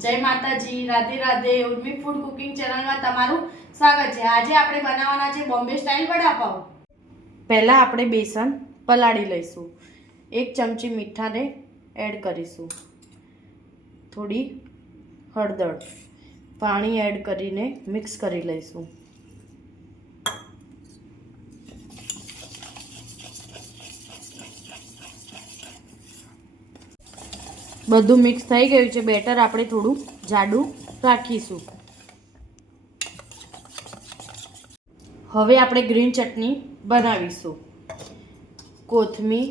જય માતાજી, Radhe Radhe. Urmi food cooking ચેનલમાં તમારું સ્વાગત છે। આજે આપણે બનાવવાના છે બોમ્બે સ્ટાઇલ વડાપાવ। પહેલા આપણે બેસન પલાળી લઈશું। 1 ચમચી મીઠાને એડ કરીશું, થોડી હળદર, પાણી એડ કરીને મિક્સ કરી લઈશું। બધું મિક્સ થઈ ગયું છે। બેટર આપણે થોડું જાડું રાખીશું। હવે આપણે ગ્રીન ચટણી બનાવીશું। કોથમીર,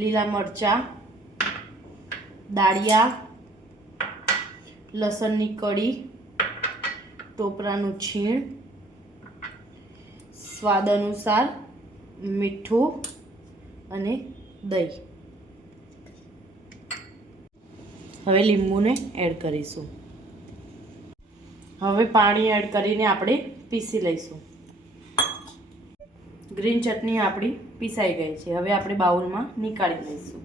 લીલા મરચાં, દાળિયા, લસણની કળી, ટોપરાનું છીણ, સ્વાદ અનુસાર મીઠું અને દહીં। હવે લીંબુને એડ કરીશું। હવે પાણી એડ કરીને આપણે પીસી લઈશું। ગ્રીન ચટણી આપણી પીસાઈ ગઈ છે। હવે આપણે બાઉલમાં નીકાળી લઈશું।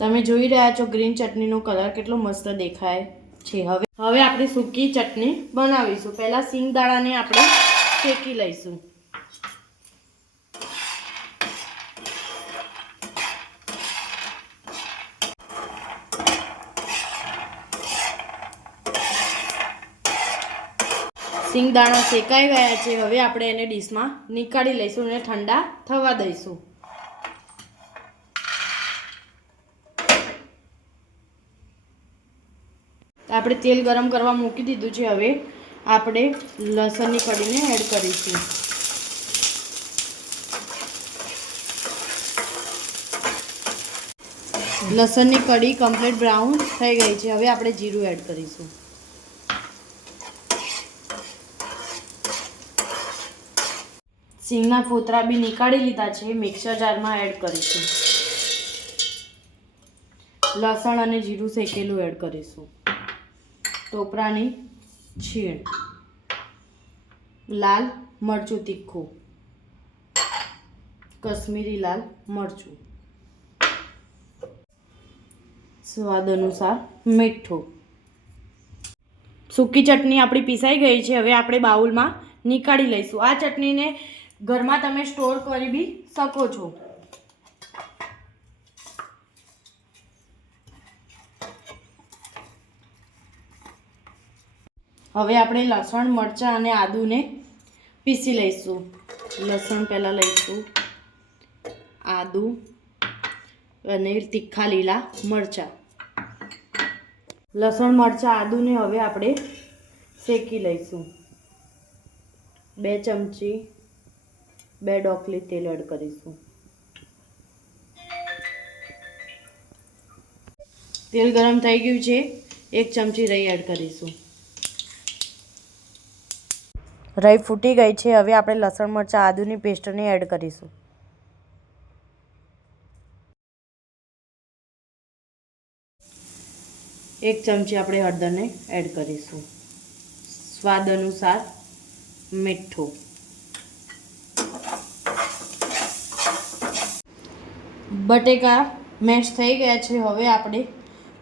તમે જોઈ રહ્યા છો ગ્રીન ચટણીનો કલર કેટલો મસ્ત દેખાય છે। હવે આપણે સૂકી ચટણી બનાવીશું। પહેલા સિંગદાણાને આપણે શેકી લઈશું। સિંગદાણા શેકાઈ ગયા છે। હવે આપણે એને ડીશમાં નીકાળી લઈશું અને ઠંડા થવા દઈશું। આપણે તેલ ગરમ કરવા મૂકી દીધું છે। હવે આપણે લસણની કળીને એડ કરીશું। લસણની કળી કમ્પ્લીટ બ્રાઉન થઈ ગઈ છે। હવે આપણે જીરું એડ કરીશું। સિંગના ફોતરા બી નીકાળી લીધા છે। મિક્સર જારમાં એડ કરીશું। લસણ અને જીરું શેકેલું એડ કરીશું। ટોપરાની છીણ, લાલ મરચું તીખું, કશ્મીરી લાલ મરચું, સ્વાદ અનુસાર મીઠું। સૂકી ચટણી આપણી પીસાઈ ગઈ છે। હવે આપણે બાઉલમાં નીકાળી લઈશું। આ ચટણીને ઘરમાં તમે સ્ટોર કરી બી શકો છો। હવે આપણે લસણ, મરચાં અને આદુને પીસી લઈશું। લસણ પહેલાં લઈશું, આદુ અને તીખા લીલા મરચાં। લસણ, મરચાં, આદુને હવે આપણે શેકી લઈશું। 2 ચમચી 2 ડોકલી તેલ એડ કરીશું। તેલ ગરમ થઈ ગયું છે। 1 ચમચી રાઈ એડ કરીશું। રાઈ ફૂટી ગઈ છે। હવે આપણે લસણ, મરચાં, આદુની પેસ્ટને એડ કરીશું। એક ચમચી આપણે હળદરને એડ કરીશું। સ્વાદ અનુસાર મીઠું। બટેકા મેશ થઈ ગયા છે। હવે આપણે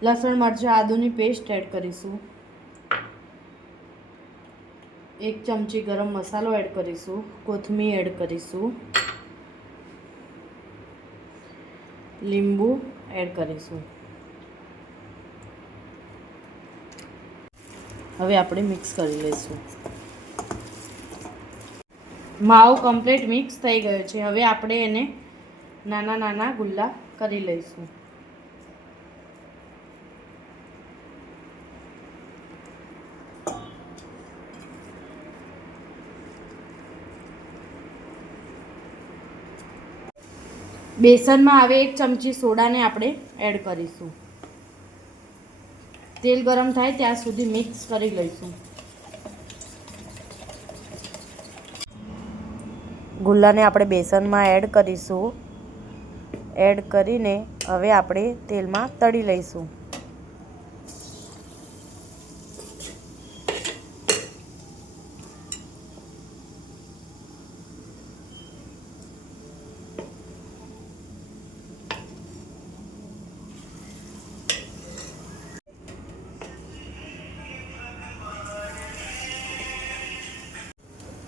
લસણ, મરચાં, આદુની પેસ્ટ એડ કરીશું। 1 ચમચી ગરમ મસાલો એડ કરીશું। કોથમીર એડ કરીશું। લીંબુ એડ કરીશું। હવે આપણે મિક્સ કરી લઈશું। માવો કમ્પ્લીટ મિક્સ થઈ ગયો છે। હવે આપણે એને નાના નાના ગુલ્લા કરી લઈશું। બેસનમાં હવે 1 ચમચી સોડાને આપણે એડ કરીશું। તેલ ગરમ થાય ત્યાં સુધી મિક્સ કરી લઈશું। ગુલ્લાને આપણે બેસનમાં એડ કરીશું। એડ કરીને હવે આપણે તેલમાં તળી લઈશું।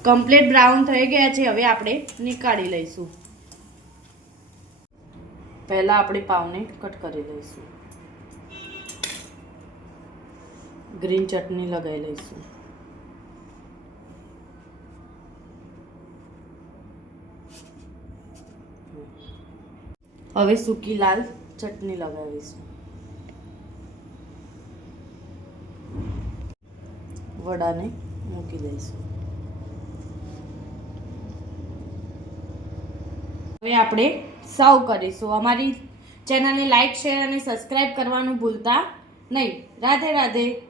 કમ્પ્લીટ બ્રાઉન થઈ ગયા છે. હવે આપણે નીકાળી લઈશું. પહેલા આપણે પાવને કટ કરી લઈશું. ગ્રીન ચટણી લગાવી લઈશું. હવે સૂકી લાલ ચટણી લગાવીશું. વડાને મૂકી દઈશું. હવે આપણે સર્વ કરીશું. અમારી ચેનલને લાઈક, શેર અને સબસ્ક્રાઈબ કરવાનું ભૂલતા નહીં. રાધે રાધે.